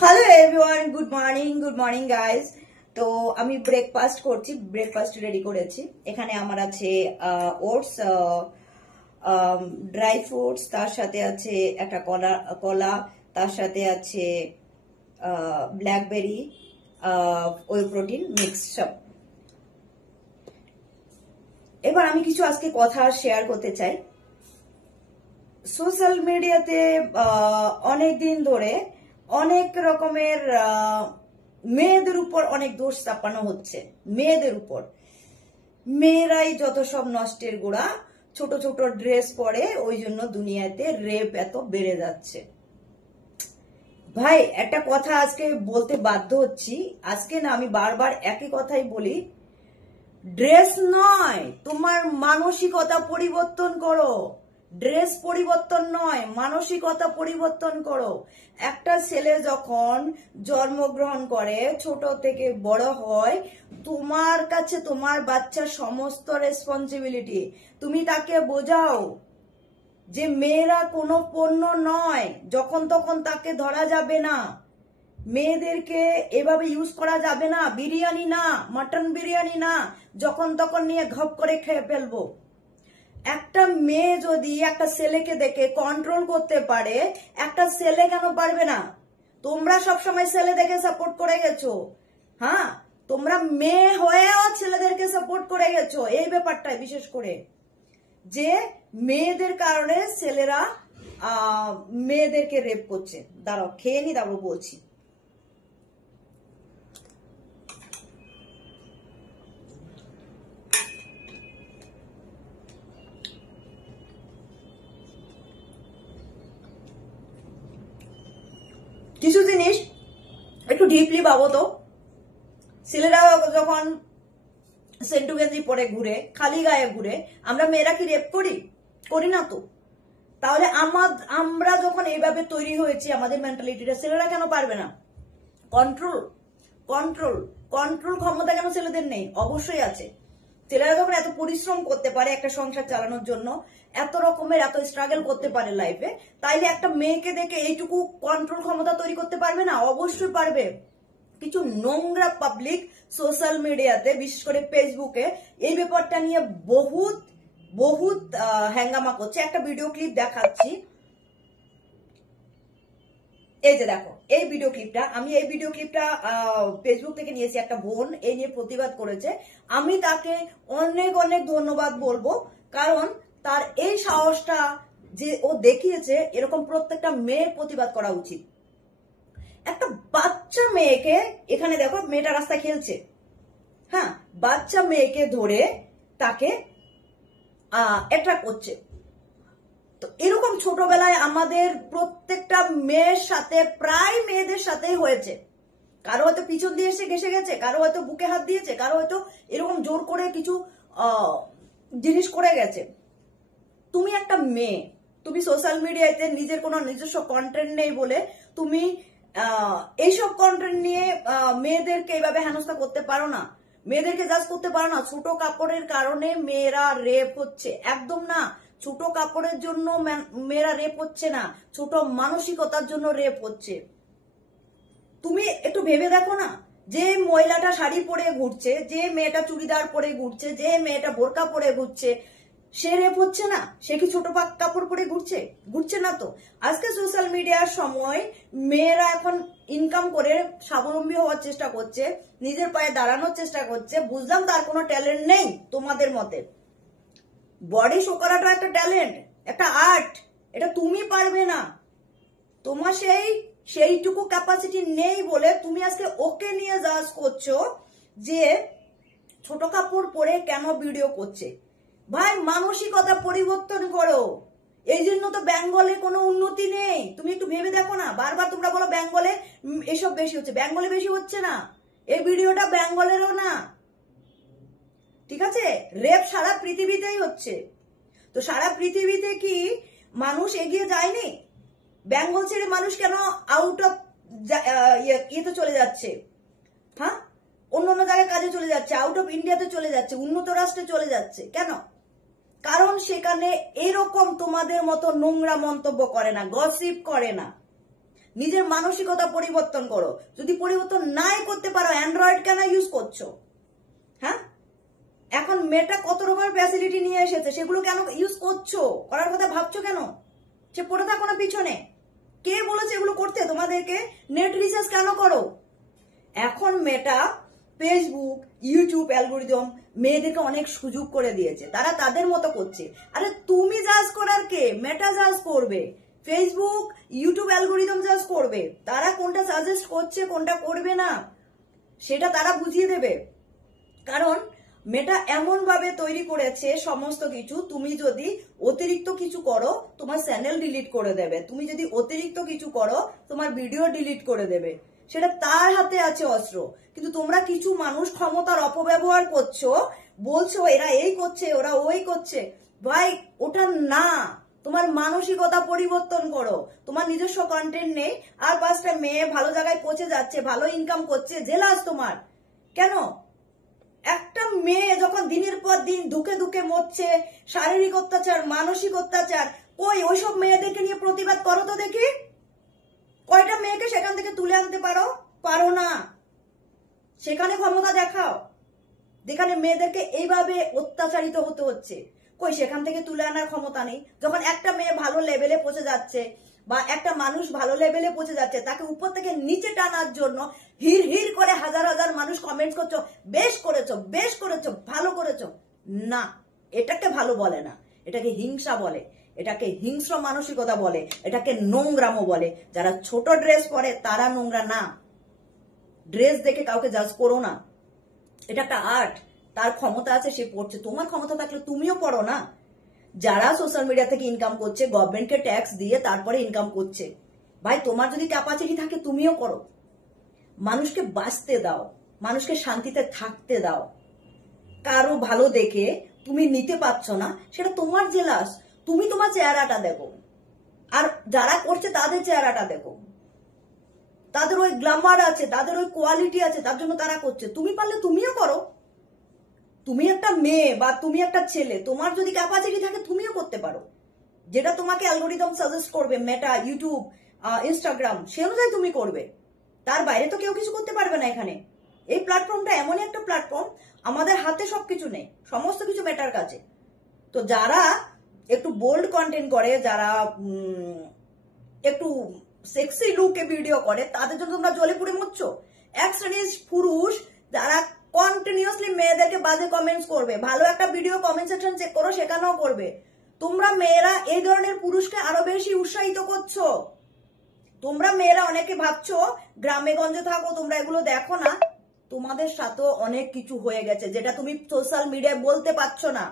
Hello everyone, good morning guys. তো আমি breakfast করছি, ব্রেকফাস্ট রেডি করেছি। এখানে আমার আছে ওটস, ড্রাই ফ্রুটস, তার সাথে আছে একটা কলা, তার সাথে আছে ব্ল্যাকবেরি, ওই প্রোটিন মিক্স সব। এবার আমি কিছু আজকে কথা শেয়ার করতে চাই। সোশ্যাল মিডিয়াতে অনেকদিন ধরে অনেক রকমের মেয়েদের উপর অনেক দোষ চাপানো হচ্ছে। মেয়েদের উপর, মেয়েরাই যত সব নষ্টের গোড়া, ছোট ছোট ড্রেস পরে, ওই জন্য দুনিয়াতে রেপ এত বেড়ে যাচ্ছে। ভাই একটা কথা আজকে বলতে বাধ্য হচ্ছি, আজকে না আমি বারবার একই কথাই বলি, ড্রেস নয়, তোমার মানসিকতা পরিবর্তন করো। ড্রেস পরিবর্তন নয়, মানসিকতা পরিবর্তন করো। একটা ছেলে যখন জন্মগ্রহণ করে, ছোট থেকে বড় হয়, তোমার কাছে তোমার বাচ্চার সমস্ত রেসপন্সিবিলিটি। তুমি তাকে বোঝাও যে মেয়েরা কোনো পণ্য নয়, যখন তখন তাকে ধরা যাবে না, মেয়েদেরকে এভাবে ইউজ করা যাবে না, বিরিয়ানি না, মটন বিরিয়ানি না, যখন তখন নিয়ে ঘপ করে খেয়ে ফেলবো। একটা মেয়ে যদি একটা ছেলেকে দেখে কন্ট্রোল করতে পারে, একটা ছেলে কেন পারবে না? তোমরা সবসময় ছেলে দেখে সাপোর্ট করে গেছো, হ্যাঁ, তোমরা মেয়ে হয়েও ছেলেদেরকে সাপোর্ট করে গেছো এই ব্যাপারটাই, বিশেষ করে যে মেয়েদের কারণে ছেলেরা মেয়েদেরকে রেপ করছে। দাঁড়াও খেয়ে নি, তারপর বলছি। কিছু জিনিস একটু ডিপলি ভাবো তো। ছেলেরা যখন সেন্টু গেঞ্জি পরে ঘুরে, খালি গায়ে ঘুরে, আমরা মেয়েরা কি রেপ করি? করি না তো। তাহলে আমরা যখন এইভাবে তৈরি হয়েছি, আমাদের মেন্টালিটিটা, ছেলেরা কেন পারবে না? কন্ট্রোল কন্ট্রোল কন্ট্রোল ক্ষমতা কেন ছেলেদের নেই? অবশ্যই আছে। ছেলেরা যখন এত পরিশ্রম করতে পারে একটা সংসার চালানোর জন্য, এত রকমের এত স্ট্রাগল করতে পারে লাইফে, তাইলে একটা মেয়েকে দেখে এইটুকু কন্ট্রোল ক্ষমতা তৈরি করতে পারবে না? অবশ্যই পারবে। কিছু নোংরা পাবলিক সোশ্যাল মিডিয়াতে, বিশেষ করে ফেসবুকে, এই ব্যাপারটা নিয়ে বহুত বহুত হ্যাঙ্গামা করছে। একটা ভিডিও ক্লিপ দেখাচ্ছি, এই যে দেখো এই ভিডিও ক্লিপটা। আমি এই ভিডিও ক্লিপটা ফেসবুক থেকে নিয়েছি। একটা বোন এই নিয়ে প্রতিবাদ করেছে, আমি তাকে অনেক অনেক ধন্যবাদ বলবো, কারণ তার এই সাহসটা যে ও দেখিয়েছে, এরকম প্রত্যেকটা মেয়ের প্রতিবাদ করা উচিত। একটা বাচ্চা মেয়েকে, এখানে দেখো মেয়েটা রাস্তায় খেলছে, হ্যাঁ, বাচ্চা মেয়েকে ধরে তাকে অ্যাট্রাক্ট করছে। তো এরকম ছোটবেলায় আমাদের প্রত্যেকটা মেয়ের সাথে, প্রায় মেয়েদের সাথেই হয়েছে। কারো হয়তো পিছন দিয়ে এসে ঘেসে গেছে, কারো হয়তো বুকে হাত দিয়েছে, কারো হয়তো এরকম জোর করে কিছু জিনিস করে গেছে। তুমি একটা মেয়ে, তুমি সোশ্যাল মিডিয়াতে নিজের কোনো নিজস্ব কন্টেন্ট নেই বলে তুমি এইসব কন্টেন্ট নিয়ে মেয়েদেরকে এইভাবে হেনস্থা করতে পারো না, মেয়েদেরকে জাজ করতে পারো না। ছোট কাপড়ের কারণে মেয়েরা রেপ হচ্ছে, একদম না। ছোট কাপড়ের জন্য মেয়েরা রেপ হচ্ছে না, ছোট মানসিকতার জন্য রেপ হচ্ছে। তুমি একটু ভেবে দেখো না, যে মহিলাটা শাড়ি পরে ঘুরছে, যে মেয়েটা চুড়িদার পরে ঘুরছে, যে মেয়েটা বোরকা পরে ঘুরছে, সে রেপ হচ্ছে না? সে কি ছোট কাপড় পরে ঘুরছে? ঘুরছে না তো। আজকে সোশ্যাল মিডিয়ার সময় মেয়েরা এখন ইনকাম করে স্বাবলম্বী হওয়ার চেষ্টা করছে, নিজের পায়ে দাঁড়ানোর চেষ্টা করছে। বুঝলাম তার কোনো ট্যালেন্ট নেই তোমাদের মতে। বডি শো করাটা একটা ট্যালেন্ট, একটা আর্ট, এটা তুমি পারবে না। তোমার সেইটুকু ক্যাপাসিটি নেই বলে তুমি আজকে ওকে নিয়ে জাজ করছো যে ছোট কাপড় পরে কেন ভিডিও করছে। ভাই মানসিকতা পরিবর্তন করো। এই জন্য তো বেঙ্গলে কোনো উন্নতি নেই। তুমি একটু ভেবে দেখো না, বারবার তোমরা বলো বেঙ্গলে এসব বেশি হচ্ছে, বেঙ্গলে বেশি হচ্ছে না। এই ভিডিওটা বেঙ্গলেরও না, ঠিক আছে? রেপ সারা পৃথিবীতেই হচ্ছে। তো সারা পৃথিবীতে কি মানুষ এগিয়ে যায়নি? বেঙ্গল ছেড়ে মানুষ কেন আউট অফ ইয়েতে চলে যাচ্ছে? হ্যাঁ, অন্য অন্য জায়গায় কাজে চলে যাচ্ছে, আউট অফ ইন্ডিয়াতে চলে যাচ্ছে, উন্নত রাষ্ট্রে চলে যাচ্ছে। কেন? কারণ সেখানে এরকম তোমাদের মতো নোংরা মন্তব্য করে না, গসিপ করে না। নিজের মানসিকতা পরিবর্তন করো। যদি পরিবর্তন নাই করতে পারো, অ্যান্ড্রয়েড কেন ইউজ করছো? হ্যাঁ, এখন মেটা কত রকমের ফ্যাসিলিটি নিয়ে এসেছে, সেগুলো কেন ইউজ করছো? করার কথা ভাবছো কেন? সে পড়ে থাকো না পিছনে। কে বলেছে এগুলো করতে তোমাদেরকে? নেট রিসার্চ কেন করো? এখন মেটা, ফেসবুক, ইউটিউব অ্যালগোরিদম মেয়েদেরকে অনেক সুযোগ করে দিয়েছে, তারা তাদের মতো করছে। আরে তুমি জাজ করার কে? মেটা জাজ করবে, ফেসবুক ইউটিউব অ্যালগোরিদম জাজ করবে, তারা কোনটা সাজেস্ট করছে কোনটা করবে না সেটা তারা বুঝিয়ে দেবে। কারণ মেটা এমন ভাবে তৈরি করেছে সমস্ত কিছু, তুমি যদি অতিরিক্ত কিছু করো তোমার চ্যানেল ডিলিট করে দেবে, তুমি যদি অতিরিক্ত কিছু করো তোমার ভিডিও ডিলিট করে দেবে, সেটা তার হাতে আছে অস্ত্র। কিন্তু তোমরা কিছু মানুষ ক্ষমতার অপব্যবহার করছো, বলছো এরা এই করছে ওরা ওই করছে। ভাই ওটা না, তোমার মানসিকতা পরিবর্তন করো। তোমার নিজস্ব কন্টেন্ট নেই, আর 5টা মেয়ে ভালো জায়গায় পৌঁছে যাচ্ছে, ভালো ইনকাম করছে, জেলাস তোমার কেন? একটা মেয়ে যখন দিনের পর দিন দুঃখে দুঃখে মরছে, শারীরিক অত্যাচার, মানসিক অত্যাচার, কই ওইসব মেয়েদেরকে নিয়ে প্রতিবাদ করো তো দেখি। কয়টা মেয়েকে সেখান থেকে তুলে আনতে পারো? পারো না। সেখানে ক্ষমতা দেখাও, যেখানে মেয়েদেরকে এইভাবে অত্যাচারিত হতে হচ্ছে, কই সেখান থেকে তুলে আনার ক্ষমতা নেই। যখন একটা মেয়ে ভালো লেভেলে পৌঁছে যাচ্ছে বা একটা মানুষ ভালো লেভেলে পৌঁছে যাচ্ছে, তাকে উপর থেকে নিচে টানার জন্য হির হির করে হাজার হাজার মানুষ কমেন্ট করছো, বেশ করেছো বেশ করেছো ভালো করেছো। না, এটাকে ভালো বলে না, এটাকে হিংসা বলে, এটাকে হিংস্র মানসিকতা বলে, এটাকে নোংরামো বলে। যারা ছোট ড্রেস পরে তারা নোংরা না। ড্রেস দেখে কাউকে জাজ করো না, এটা একটা আর্ট, তার ক্ষমতা আছে সে পড়ছে, তোমার ক্ষমতা থাকলে তুমিও পড়ো না। যারা সোশ্যাল মিডিয়া থেকে ইনকাম করছে, গভর্নমেন্টকে ট্যাক্স দিয়ে তারপরে ইনকাম করছে, ভাই তোমার যদি ক্যাপাসিটি থাকে তুমিও করো। মানুষকে বাঁচতে দাও, মানুষকে শান্তিতে থাকতে দাও। কারো ভালো দেখে তুমি নিতে পারছো না, সেটা তোমার জেলাস। তুমি তোমার চেহারাটা দেখো, আর যারা করছে তাদের চেহারাটা দেখো। তাদের ওই গ্ল্যামার আছে, তাদের ওই কোয়ালিটি আছে, তার জন্য তারা করছে। তুমি পারলে তুমিও করো। তুমি একটা মেয়ে বা তুমি একটা ছেলে, তোমার যদি ক্যাপাসিটি থাকে তুমিও করতে পারো। যেটা তোমাকে অ্যালগোরিদম সাজেস্ট করবে, মেটা, ইউটিউব, ইনস্টাগ্রাম, সে অনুযায়ী তুমি করবে। তার বাইরে তো কেউ কিছু করতে পারবে না। এখানে এই প্ল্যাটফর্মটা এমনই একটা প্ল্যাটফর্ম, আমাদের হাতে সবকিছু নেই, সমস্ত কিছু মেটার কাছে। তো যারা একটু বোল্ড কন্টেন্ট করে, যারা একটু সেক্সি লুকে ভিডিও করে, তাদের জন্য তোমরা জ্বলে পুড়ে মরছো। এক শ্রেণীর পুরুষ যারা কন্টিনিউয়াসলি মেয়েদেরকে বাজে কমেন্টস করবে, ভালো একটা ভিডিও কমেন্ট সেকশন চেক করো, সেখানেও করবে। তোমরা মেয়েরা এই ধরনের পুরুষকে আরো বেশি উৎসাহিত করছো। তোমরা মেয়েরা অনেকে ভাবছো গ্রামে গঞ্জে থাকো, তোমরা এগুলো দেখো না। তোমাদের সাথেও অনেক কিছু হয়ে গেছে যেটা তুমি সোশ্যাল মিডিয়ায় বলতে পারছো না।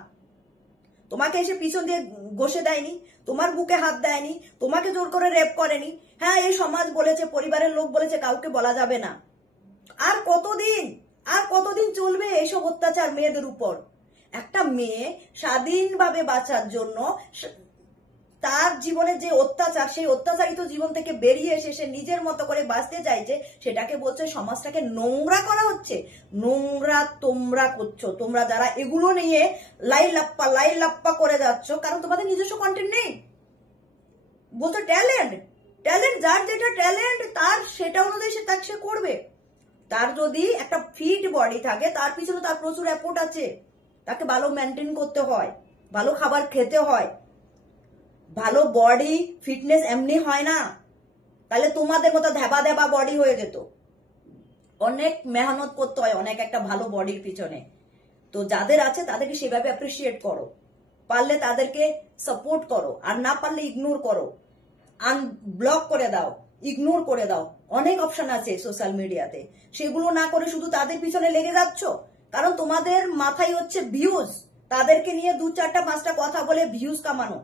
তোমাকে এসে পিছন দিয়ে ঘষে দেয়নি, তোমার বুকে হাত দেয়নি, তোমাকে জোর করে রেপ করেনি। হ্যাঁ, এই সমাজ বলেছে, পরিবারের লোক বলেছে, কাউকে বলা যাবে না। আর কতদিন চলবে এইসব অত্যাচার মেয়েদের উপর? একটা মেয়ে স্বাধীনভাবে বাঁচার জন্য তার জীবনের যে অত্যাচার, সেই অত্যাচারিত জীবন থেকে বেরিয়ে এসে সে নিজের মতো করে বাঁচতে চাইছে, সেটাকে বলছে সমাজটাকে নোংরা করা হচ্ছে। নোংরা তোমরা করছো, তোমরা যারা এগুলো নিয়ে লাই লাপ্পা করে যাচ্ছ, কারণ তোমাদের নিজস্ব কন্টেন্ট নেই। বলতো ট্যালেন্ট, যার যেটা ট্যালেন্ট তার সেটা অনুযায়ী সে করবে। তার যদি একটা ফিট বডি থাকে, তার পিছনে তার প্রচুর এফোর্ট আছে, তাকে ভালো মেনটেন করতে হয়, ভালো খাবার খেতে হয়। ভালো বডি ফিটনেস এমনি হয় না, তাহলে তোমাদের মতো ধ্যাবা বডি হয়ে যেত। অনেক মেহনত করতে হয় অনেক একটা ভালো বডির পিছনে। তো যাদের আছে তাদেরকে সেভাবে অ্যাপ্রিসিয়েট করো, পারলে তাদেরকে সাপোর্ট করো, আর না পারলে ইগনোর করো, আনব্লক করে দাও, ইগনোর করে দাও। অনেক অপশন আছে সোশ্যাল মিডিয়াতে, সেগুলো না করে শুধু তাদের পিছনে লেগে যাচ্ছ। কারণ তোমাদের মাথায় হচ্ছে ভিউজ, তাদেরকে নিয়ে 2, 4, 5টা কথা বলে ভিউজ কামানো।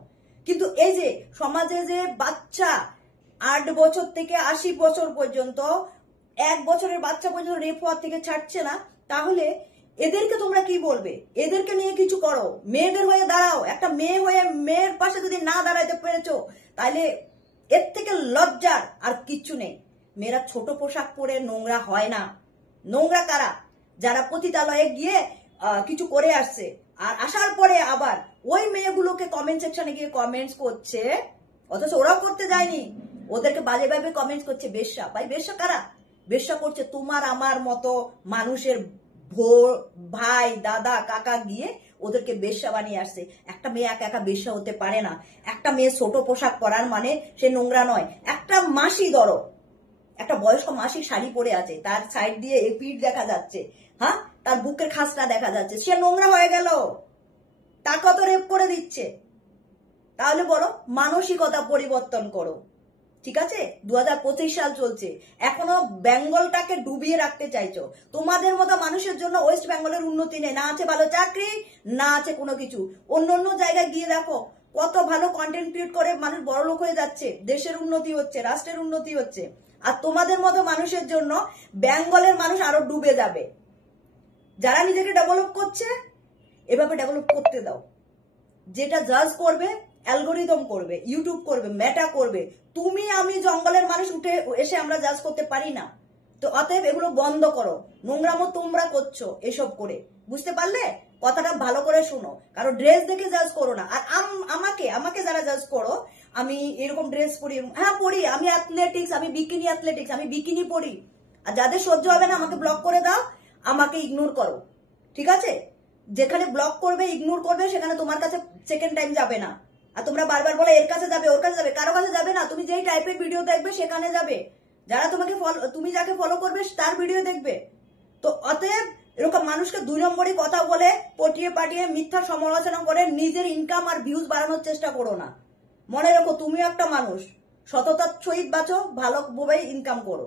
কিন্তু এই যে সমাজে যে বাচ্চা 8 বছর থেকে 80 বছর পর্যন্ত, 1 বছরের বাচ্চা পর্যন্ত রেপ হওয়ার থেকে ছাড়ছে না, তাহলে এদেরকে তোমরা কি বলবে? এদেরকে নিয়ে কিছু করো, মেয়েদের হয়ে দাঁড়াও। একটা মেয়ে হয়ে মেয়ের পাশে যদি না দাঁড়াইতে পেরেছো, তাহলে এর থেকে লজ্জার আর কিচ্ছু নেই। মেয়েরা ছোট পোশাক পরে নোংরা হয় না। নোংরা কারা? যারা পতিতালয়ে গিয়ে কিছু করে আসছে, আর আসার পরে আবার ওই মেয়েগুলোকে কমেন্ট সেকশনে গিয়ে কমেন্টস করছে, অথচ ওরাও করতে যায়নি। ওদেরকে বাজে ভাবে কমেন্ট করছে বেশ্যা। ভাই বেশ্যা কারা? বেশ্যা করছে তোমার আমার মতো মানুষের ভাই দাদা কাকা গিয়ে ওদেরকে বেশ্যা বানিয়ে আসছে। একটা মেয়ে একা একা বেশ্যা হতে পারে না। একটা মেয়ে ছোট পোশাক পরার মানে সে নোংরা নয়। একটা মাসি ধরো, একটা বয়স্ক মাসি শাড়ি পরে আছে, তার সাইড দিয়ে পিঠ দেখা যাচ্ছে, হ্যাঁ, তার বুকের খাসটা দেখা যাচ্ছে, সে নোংরা হয়ে গেল। তাকে তো রেপ করে দিচ্ছে। তাহলে বলো, মানসিকতা পরিবর্তন করো। ঠিক আছে, 2025 সাল চলছে, এখনো বেঙ্গলটাকে ডুবিয়ে রাখতে চাইছো। তোমাদের মতো মানুষের জন্য ওয়েস্ট বেঙ্গলের উন্নতি নেই, না আছে ভালো চাকরি, না আছে কোনো কিছু। অন্য অন্য জায়গায় গিয়ে দেখো কত ভালো কন্টেন্ট ক্রিয়েট করে মানুষ বড় লোক হয়ে যাচ্ছে, দেশের উন্নতি হচ্ছে, রাষ্ট্রের উন্নতি হচ্ছে। আর তোমাদের মতো মানুষের জন্য বেঙ্গলের মানুষ আরো ডুবে যাবে। যারা নিজেকে ডেভেলপ করছে এভাবে ডেভেলপ করতে দাও। যেটা জাজ করবে অ্যালগোরিদম করবে, ইউটিউব করবে, মেটা করবে। তুমি আমি জঙ্গলের মানুষ উঠে এসে আমরা জাজ করতে পারি না। তো অতএব এগুলো বন্ধ করো। নোংরামো তোমরা করছো এসব করে, বুঝতে পারলে? কথাটা ভালো করে শুনো, কারণ ড্রেস দেখে জাজ করো না। আর আমাকে যারা জাজ করো, আমি এরকম ড্রেস পরি, হ্যাঁ পরি, আমি অ্যাথলেটিক্স, আমি বিকিনি অ্যাথলেটিক্স, আমি বিকিনি পরি। আর যাদের সহ্য হবে না আমাকে ব্লক করে দাও, আমাকে ইগনোর করো, ঠিক আছে? যেখানে ব্লক করবে, ইগনোর করবে, সেখানে তোমার কাছে সেকেন্ড টাইম যাবে না। আর তোমরা বারবার বলে এর কাছে যাবে, ওর কাছে যাবে, কারো কাছে যাবে না। তুমি যেই টাইপের ভিডিও দেখবে সেখানে যাবে। যারা তোমাকে তুমি যাকে ফলো করবে তার ভিডিও দেখবে। তো অতএব এরকম মানুষকে 2 নম্বরই কথা বলে পটিয়ে পাটিয়ে মিথ্যা সমালোচনা করে নিজের ইনকাম আর ভিউজ বাড়ানোর চেষ্টা করো না। মনে রাখো, তুমিও একটা মানুষ, সততার সহিত বাঁচো, ভালোভাবে ইনকাম করো।